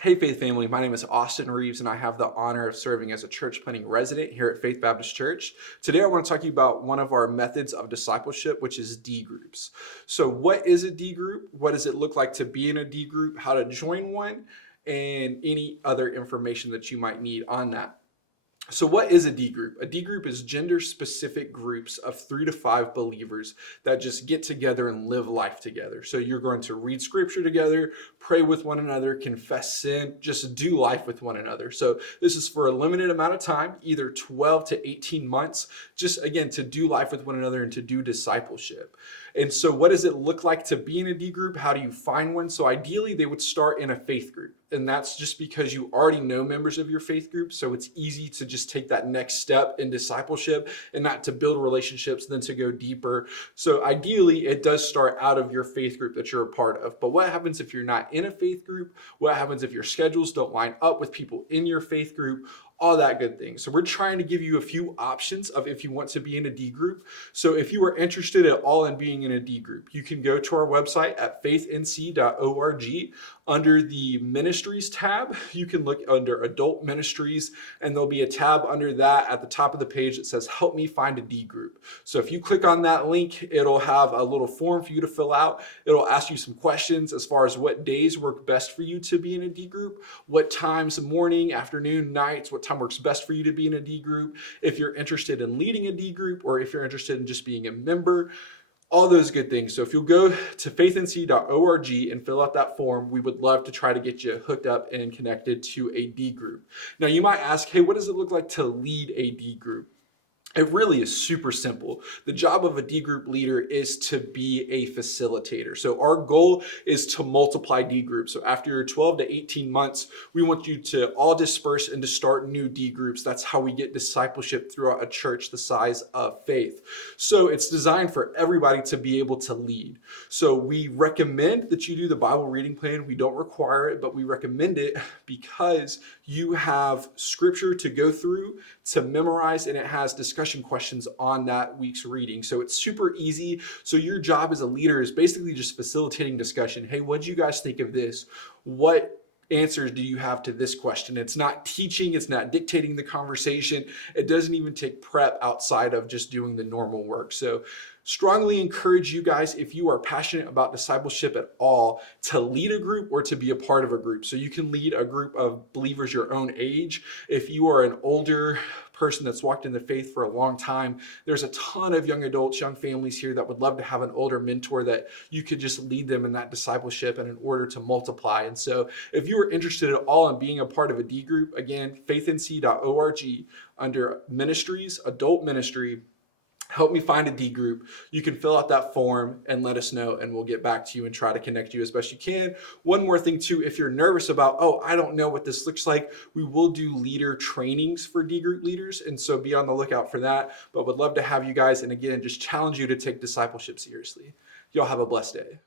Hey Faith family, my name is Austin Reeves and I have the honor of serving as a church planting resident here at Faith Baptist Church. Today I want to talk to you about one of our methods of discipleship, which is D groups. So what is a D group? What does it look like to be in a D group? How to join one? And any other information that you might need on that. So what is a D group? A D group is gender-specific groups of 3 to 5 believers that just get together and live life together. So you're going to read scripture together, pray with one another, confess sin, just do life with one another. So this is for a limited amount of time, either 12 to 18 months, just again, to do life with one another and to do discipleship. And so what does it look like to be in a D group? How do you find one? So ideally they would start in a faith group. And that's just because you already know members of your faith group. So it's easy to just take that next step in discipleship and not to build relationships, then to go deeper. So ideally it does start out of your faith group that you're a part of. But what happens if you're not in a faith group? What happens if your schedules don't line up with people in your faith group? All that good thing. So we're trying to give you a few options of if you want to be in a D group. So if you are interested at all in being in a D group, you can go to our website at faithnc.org. Under the ministries tab, you can look under adult ministries, and there'll be a tab under that at the top of the page that says help me find a D group. So if you click on that link, it'll have a little form for you to fill out. It'll ask you some questions as far as what days work best for you to be in a D group, what times, morning, afternoon, nights, what time works best for you to be in a D group, if you're interested in leading a D group, or if you're interested in just being a member, all those good things. So if you'll go to faithnc.org and fill out that form, we would love to try to get you hooked up and connected to a D group. Now you might ask, hey, what does it look like to lead a D group? It really is super simple. The job of a D group leader is to be a facilitator. So our goal is to multiply D groups. So after your 12 to 18 months, we want you to all disperse and to start new D groups. That's how we get discipleship throughout a church the size of Faith. So it's designed for everybody to be able to lead. So we recommend that you do the Bible reading plan. We don't require it, but we recommend it because you have scripture to go through, to memorize, and it has discussion questions on that week's reading. So it's super easy. So your job as a leader is basically just facilitating discussion. Hey, what do you guys think of this? What answers do you have to this question? It's not teaching, it's not dictating the conversation. It doesn't even take prep outside of just doing the normal work. So strongly encourage you guys, if you are passionate about discipleship at all, to lead a group or to be a part of a group. So you can lead a group of believers your own age. If you are an older person that's walked in the faith for a long time, there's a ton of young adults, young families here that would love to have an older mentor that you could just lead them in that discipleship and in order to multiply. And so if you are interested at all in being a part of a D group, again, faithnc.org under ministries, adult ministry, help me find a D group. You can fill out that form and let us know, and we'll get back to you and try to connect you as best you can. One more thing too, if you're nervous about, oh, I don't know what this looks like, we will do leader trainings for D group leaders. And so be on the lookout for that, but would love to have you guys. And again, just challenge you to take discipleship seriously. Y'all have a blessed day.